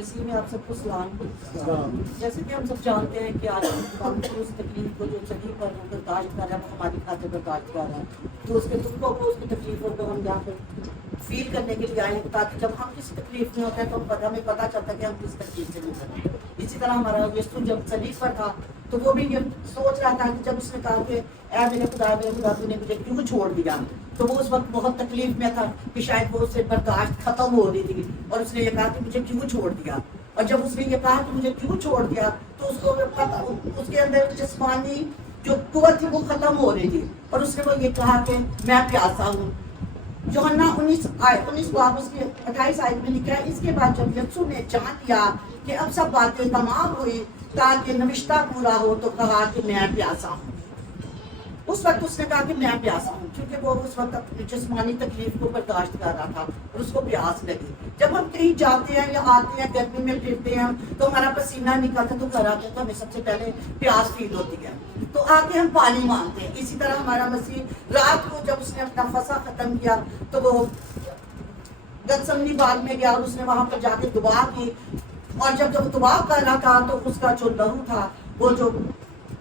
اسی میں آپ سب کو سلام۔ جیسے کہ ہم سب جانتے ہیں کہ آج ہم اس تکلیف کو جو صلیب پر برداشت کر رہا ہے وہ ہماری خاطر برداشت کر رہا ہے، تو اس کے دکھوں کو، اس کی تکلیفوں کو ہم یہاں پہ فیل کرنے کے لیے آئے ہیں، تاکہ جب ہم کسی تکلیف میں ہوتے ہیں تو ہمیں پتہ چلتا ہے کہ ہم کس تکلیف سے گزر رہے ہیں۔ اسی طرح ہمارا یسوع جب صلیب پر تھا تو وہ بھی یہ سوچ رہا تھا کہ جب اس نے کہا کہ اے میرے خدا تو نے مجھے کیوں چھوڑ دیا، تو وہ اس وقت بہت تکلیف میں تھا کہ شاید وہ اس سے برداشت ختم ہو رہی تھی، اور اس نے یہ کہا کہ مجھے کیوں چھوڑ دیا۔ اور جب اس نے یہ کہا کہ مجھے کیوں چھوڑ دیا تو اس کو اس کے اندر جسمانی جو قوت تھی وہ ختم ہو رہی تھی، اور اس نے وہ یہ کہا کہ میں پیاسا ہوں۔ یوحنا 19 باب اس کے 28 آیت میں لکھا ہے، اس کے بعد جب یسوع نے جان لیا کہ اب سب باتیں تمام ہوئی تاکہ نوشتہ پورا ہو، تو کہا کہ میں پیاسا ہوں۔ اس وقت اس نے کہا کہ میں پیاسا ہوں، کیونکہ وہ اس وقت اپنی جسمانی تکلیف کو برداشت کر رہا تھا اور اس کو پیاس لگی۔ جب ہم کہیں جاتے ہیں یا آتے ہیں، گرمی میں پھرتے ہیں تو ہمارا پسینہ نکلتا تو گھر آتے ہیں تو ہمیں سب سے پہلے پیاس فیل ہوتی ہے، تو آ کے ہم پانی مانگتے ہیں۔ اسی طرح ہمارا مسیح رات کو جب اس نے اپنا فصح ختم کیا تو وہ گتسمنی باغ میں گیا اور اس نے وہاں پر جا کے دعا کی، اور جب دعا کر رہا تھا تو اس کا جو لہو تھا، وہ جو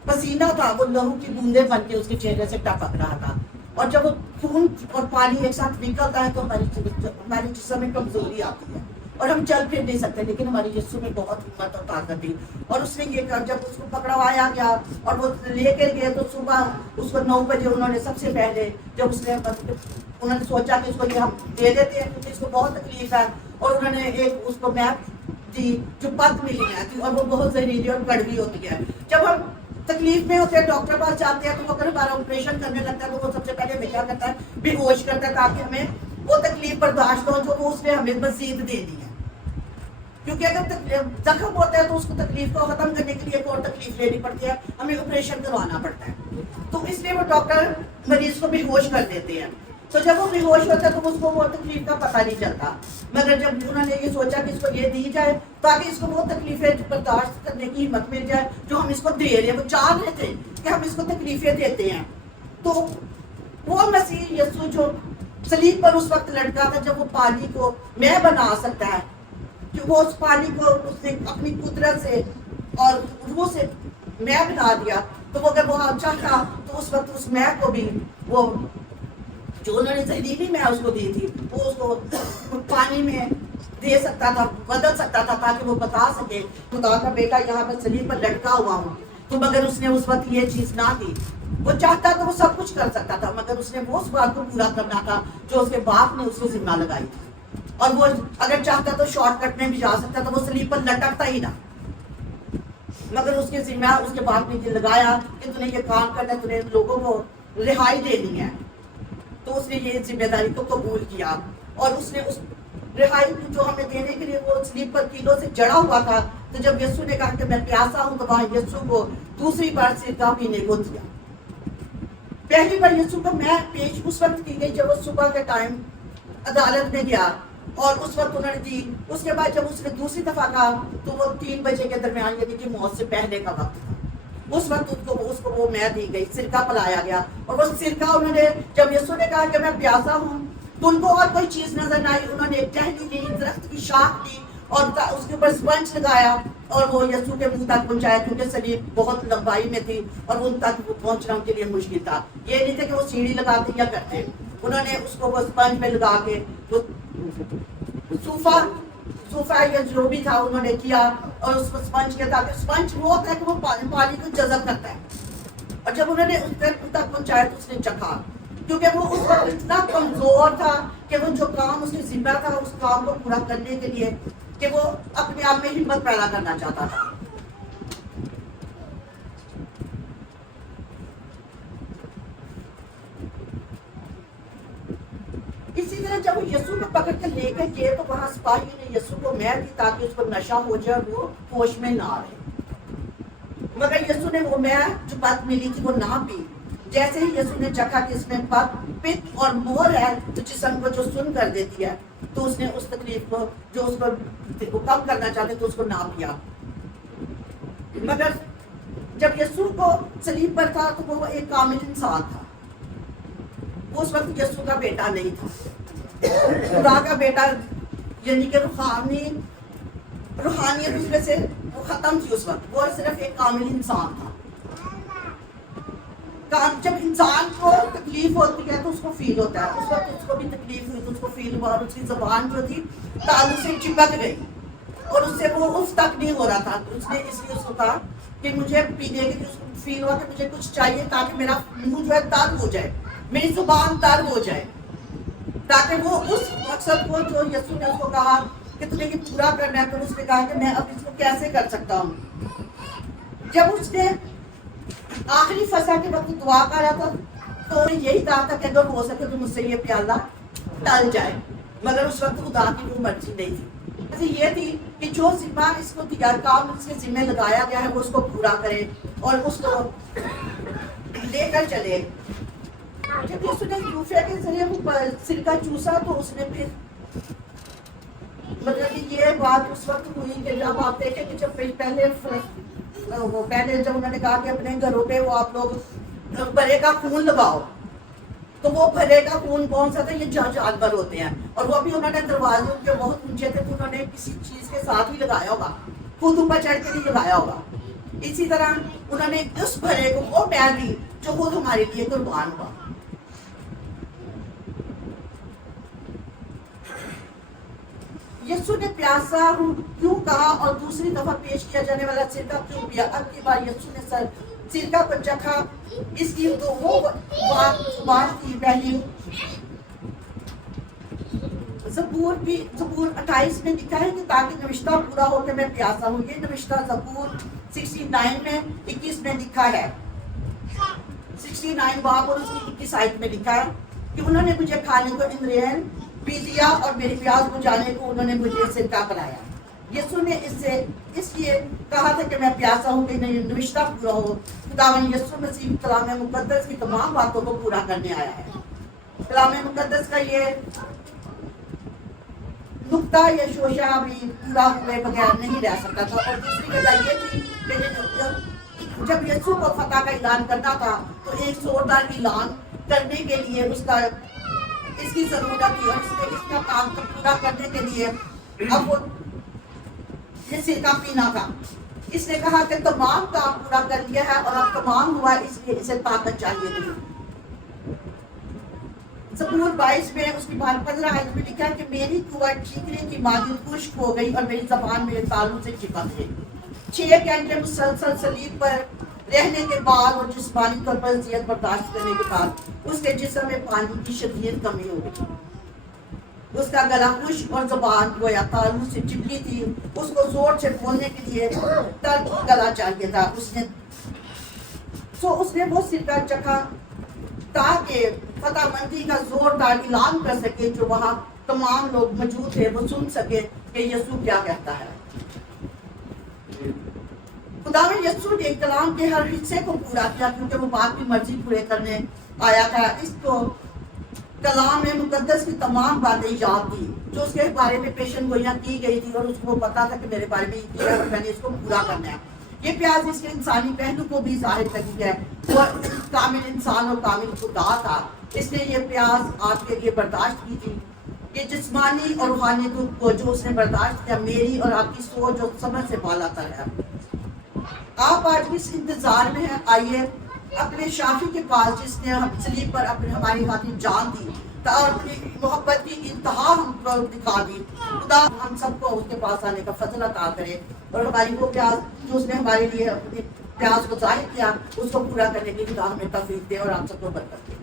پسینہ تھا، وہ لہو کی بوندیں بن کے اس کے چہرے سے ٹپک رہا تھا۔ اور جب وہ خون اور پانی ایک ساتھ نکلتا ہے تو ہمارے جسم میں کمزوری آتی ہے اور ہم چل پھر نہیں سکتے، لیکن ہمارے یسوع میں بہت ہمت اور طاقت تھی۔ اور اس نے یہ کہا، جب اس کو پکڑوایا گیا اور وہ لے کے گئے تو صبح اس کو 9 بجے انہوں نے سب سے پہلے، جب اس نے انہوں نے سوچا کہ اس کو یہ ہم دے دیتے ہیں کیونکہ اس کو بہت تکلیف ہے، اور انہوں نے ایک اس کو میپ دی جو پت ملی ہے تھی، اور وہ بہت زہریلی اور کڑوی ہوتی ہے۔ جب ہم تکلیف میں ہوتے ہیں، ڈاکٹر پاس جاتے ہیں، تو وہ اگر ہمارا آپریشن کرنے لگتا ہے تو وہ سب سے پہلے ہمیں کیا کرتا ہے، بے ہوش کرتا ہے، تاکہ ہمیں وہ تکلیف برداشت ہو جو وہ اس نے ہمیں مزید دے دی ہے۔ کیونکہ اگر زخم ہوتا ہے تو اس کو تکلیف کو ختم کرنے کے لیے ایک اور تکلیف لینی پڑتی ہے، ہمیں آپریشن کروانا پڑتا ہے، تو اس لیے وہ ڈاکٹر مریض کو بے ہوش کر دیتے ہیں۔ تو جب وہ بے ہوش ہوتا ہے تو اس کو وہ تکلیف کا پتہ نہیں چلتا، مگر جب انہوں نے یہ سوچا کہ اس کو یہ دی جائے تاکہ اس کو وہ تکلیفیں برداشت کرنے کی ہمت مل جائے جو ہم اس کو دے رہے ہیں، وہ چاہ رہے تھے کہ ہم اس کو تکلیفیں دیتے ہیں، تو وہ مسیح یسوع جو صلیب پر اس وقت لٹکا تھا، جب وہ پانی کو میں بنا سکتا ہے، کہ وہ اس پانی کو اس نے اپنی قدرت سے اور روح سے میں بنا دیا، تو وہ اگر وہ چاہتا تو اس وقت اس میں کو بھی وہ جو انہوں نے زہریلی میں اس کو دی تھی وہ اس کو پانی میں دے سکتا تھا، بدل سکتا تھا، تاکہ وہ بتا سکے خدا کا بیٹا یہاں پر صلیب پر لٹکا ہوا ہوں۔ تو مگر اس نے اس وقت یہ چیز نہ کی، وہ چاہتا تو وہ سب کچھ کر سکتا تھا، مگر اس نے وہ اس بات کو پورا کرنا تھا جو اس کے باپ نے اس کو ذمہ لگائی تھی، اور وہ اگر چاہتا تو شارٹ کٹ میں بھی جا سکتا تھا، وہ صلیب پر لٹکتا ہی نہ، مگر اس کے ذمہ اس کے باپ نے لگایا کہ تو نے یہ کام کرنا ہے، تو نے لوگوں کو رہائی دینی ہے، تو اس نے یہ ذمہ داری کو قبول کیا، اور اس نے اس رہائی جو ہمیں دینے کے لیے وہ صلیب پر کیلوں سے جڑا ہوا تھا، تو جب یسوع نے کہا کہ میں پیاسا ہوں تو وہاں یسوع کو دوسری بار سرکہ پینے کو دیا۔ پہلی بار یسوع کو میں پیش اس وقت کی گئی جب وہ صبح کے ٹائم عدالت میں گیا، اور اس وقت انہوں نے دی۔ اس کے بعد جب اس نے دوسری دفعہ کہا تو وہ 3 بجے کے درمیان، یعنی کہ موت سے پہلے کا وقت تھا، اس وقت اس کو وہ میں دی گئی، سرکہ پلایا گیا، اور وہ سرکہ انہوں نے جب یسوع نے کہا کہ میں پیاسا ہوں تو ان کو اور کوئی چیز نظر نہ آئی، انہوں نے ایک ٹہنی لی، درخت کی شاخ لی اور اس کے اوپر سپنج لگایا اور وہ یسوع کے منہ تک پہنچایا، کیونکہ صلیب بہت لمبائی میں تھی اور ان تک پہنچنا ان کے لیے مشکل تھا۔ یہ نہیں تھا کہ وہ سیڑھی لگاتے یا کرتے، انہوں نے اس کو وہ سپنج میں لگا کے وہ صوفہ یا جو بھی تھا انہوں نے کیا، اور اس کو سپنج کیا، تاکہ سپنج وہ ہوتا ہے کہ وہ پانی کو جذب کرتا ہے، اور جب انہوں نے اس تک پہنچایا تو اس نے چکھا، کیونکہ وہ اس وقت اتنا کمزور تھا کہ وہ جو کام اس کے ذمہ تھا اس کام کو پورا کرنے کے لیے کہ وہ اپنے آپ میں ہمت پیدا کرنا چاہتا تھا۔ اسی طرح جب وہ یسوع کو پکڑ کے لے کے گئے تو وہاں سپاہیوں نے یسوع کو میں دی تاکہ اس کو نشہ ہو جائے، وہ ہوش میں نہ رہے، مگر یسوع نے وہ میں جو بات ملی تھی وہ نہ پی۔ جیسے ہی یسوع نے چکھا کہ اس میں پت اور مور ہے تو جسم کو جو سن کر دیتی ہے، تو اس نے اس تکلیف کو جو اس کو کم کرنا چاہتے تو اس کو نہ پیا۔ مگر جب یسوع کو صلیب پر تھا تو وہ ایک کامل انسان تھا، وہ اس وقت یسوع کا بیٹا نہیں تھا، خدا کا بیٹا، یعنی کہ روحانی روحانیت اس میں سے وہ ختم تھی اس وقت، وہ صرف ایک کامل انسان تھا. جب انسان کو تکلیف ہوتی ہے تو اس کو فیل ہوتا ہے، اس وقت اس کو بھی تکلیف ہوئی تو اس کو فیل ہوا، اور اس کی زبان جو تھی تالو سے چپک گئی اور اس سے وہ اف تک نہیں ہو رہا تھا. اس نے اس لیے اس کو کہا کہ مجھے پینے کے لیے اس کو فیل ہوا کہ مجھے کچھ چاہیے تاکہ میرا منہ جو ہے تر ہو جائے، میری زبان تر ہو جائے، تاکہ وہ اس مقصد کو جو یسوع نے اس کو کہا کہ تجھے یہ پورا کرنا ہے. تو اس نے کہا کہ میں اب اس کو کیسے کر سکتا ہوں. جب اس نے آخری فصح کے وقت دعا کر رہا تھا تو یہی کہا تھا کہ اگر ہو سکے تو مجھ سے یہ پیالہ ٹل جائے، مگر اس وقت خدا کی وہ مرضی نہیں تھی. یہ تھی کہ جو ذمہ اس کو دیا، کام اس کے ذمہ لگایا گیا ہے، وہ اس کو پورا کرے اور اس کو لے کر چلے. جب اس نے یوفیا کے ذریعے وہ سرکہ چوسا تو اس نے پھر مطلب کہ یہ بات اس وقت ہوئی کہ جب آپ دیکھیں کہ جب پہلے جب انہوں نے کہا کہ اپنے گھروں پہ وہ آپ لوگ بھرے کا خون لگاؤ، تو وہ بھرے کا خون کون سا تھا؟ یہ جانور ہوتے ہیں، اور وہ بھی انہوں نے دروازے کے بہت اونچے تھے تو انہوں نے کسی چیز کے ساتھ ہی لگایا ہوگا، خود اوپر چڑھ کے نہیں لگایا ہوگا. اسی طرح انہوں نے اس بھرے کو وہ پیر دی جو خود ہمارے لیے قربان ہوا. یسوع نے پیاسا ہوں کیوں کہا اور دوسری دفعہ پیش کیا جانے والا سرکہ کیوں پیا؟ اب کی بار یسوع نے سرکہ کو چکھا. اس کی تو وہ بات تھی پہلی زبور 28 میں لکھا ہے کہ تاکہ نوشتہ پورا ہو کہ میں پیاسا ہوں. یہ نوشتہ زبور 69 میں 21 میں لکھا ہے. 69 باب اور اس کی 21 آیت میں لکھا ہے کہ انہوں نے مجھے کھانے کو اندرین پی دیا اور میری پیاس بجھانے کو انہوں نے مجھے سرکہ پلایا. یسوع نے اس لیے کہا تھا کہ میں پیاسا ہوں کہ نوشتہ پورا ہو. خداوند یسوع مسیح کلام مقدس کی تمام باتوں کو پورا کرنے آیا ہے. کلام مقدس کا یہ نقطہ یا شوشہ بھی پورا ہوئے بغیر نہیں رہ سکتا تھا. اور دوسری وجہ یہ تھی کہ جب یسوع کو فتح کا اعلان کرنا تھا تو ایک زوردار اعلان کرنے کے لیے اس کی ضرورت تھی، اور اس کا کام کو پورا کرنے کے لیے اب وہ یہ سرکہ پینا تھا. اس نے کہا کہ تمام کام پورا کر لیا ہے اور اب تمام ہوا، اس لیے اسے طاقت چاہیے تھی. زبور 22 میں اس کی 15 آیت میں لکھا ہے کہ میری قوت چیخنے کی مانند خشک ہو گئی اور میری زبان میرے تالوں سے چپک گئی. 6 گھنٹے مسلسل صلیب پر رہنے کے بعد اور جسمانی طور پر اذیت برداشت کرنے کے بعد اس کے جسم میں پانی کی شدید کمی ہو گئی. اس کا گلا خشک اور زبان گویا تالو سے چپکی تھی. اس کو زور سے بولنے کے لیے ترک گلا چاہیے تھا. اس نے وہ سرکہ چکھا تاکہ فتح مندی کا زوردار اعلان کر سکے. جو وہاں تمام لوگ موجود تھے وہ سن سکے کہ یسوع کیا کہتا ہے. خداوند یسوع نے کلام کے ہر حصے کو پورا کیا کیونکہ وہ باپ کی مرضی پورے کرنے آیا تھا. اس کو کلام مقدس کی تمام باتیں یاد تھی جو اس کے بارے میں پیشن گوئیاں کی گئی تھی، اور اس کو پتا تھا کہ میرے بارے میں یہ کیا ہے اور میں نے اس کو پورا کرنا ہے. یہ پیاس اس کے انسانی پہلو کو بھی ظاہر کرتی ہے. وہ کامل انسان اور کامل خدا تھا، اس نے یہ پیاس آپ کے لیے برداشت کی تھی. یہ جسمانی اور روحانی دکھ کو جو اس نے برداشت کیا میری اور آپ کی سوچ اور سمجھ سے بالا تر ہے. آپ آج اس انتظار میں ہیں، آئیے اپنے شافی کے پاس جس نے صلیب پر ہماری خاطر جان دی اور اپنی محبت کی انتہا ہم کو دکھا دی. خدا ہم سب کو اس کے پاس آنے کا فضل عطا کرے اور ہماری وہ پیاس جو اس نے ہمارے لیے اپنی پیاس کو ظاہر کیا اس کو پورا کرنے کی خدا ہمیں توفیق دے اور آپ سب کو برکت دے.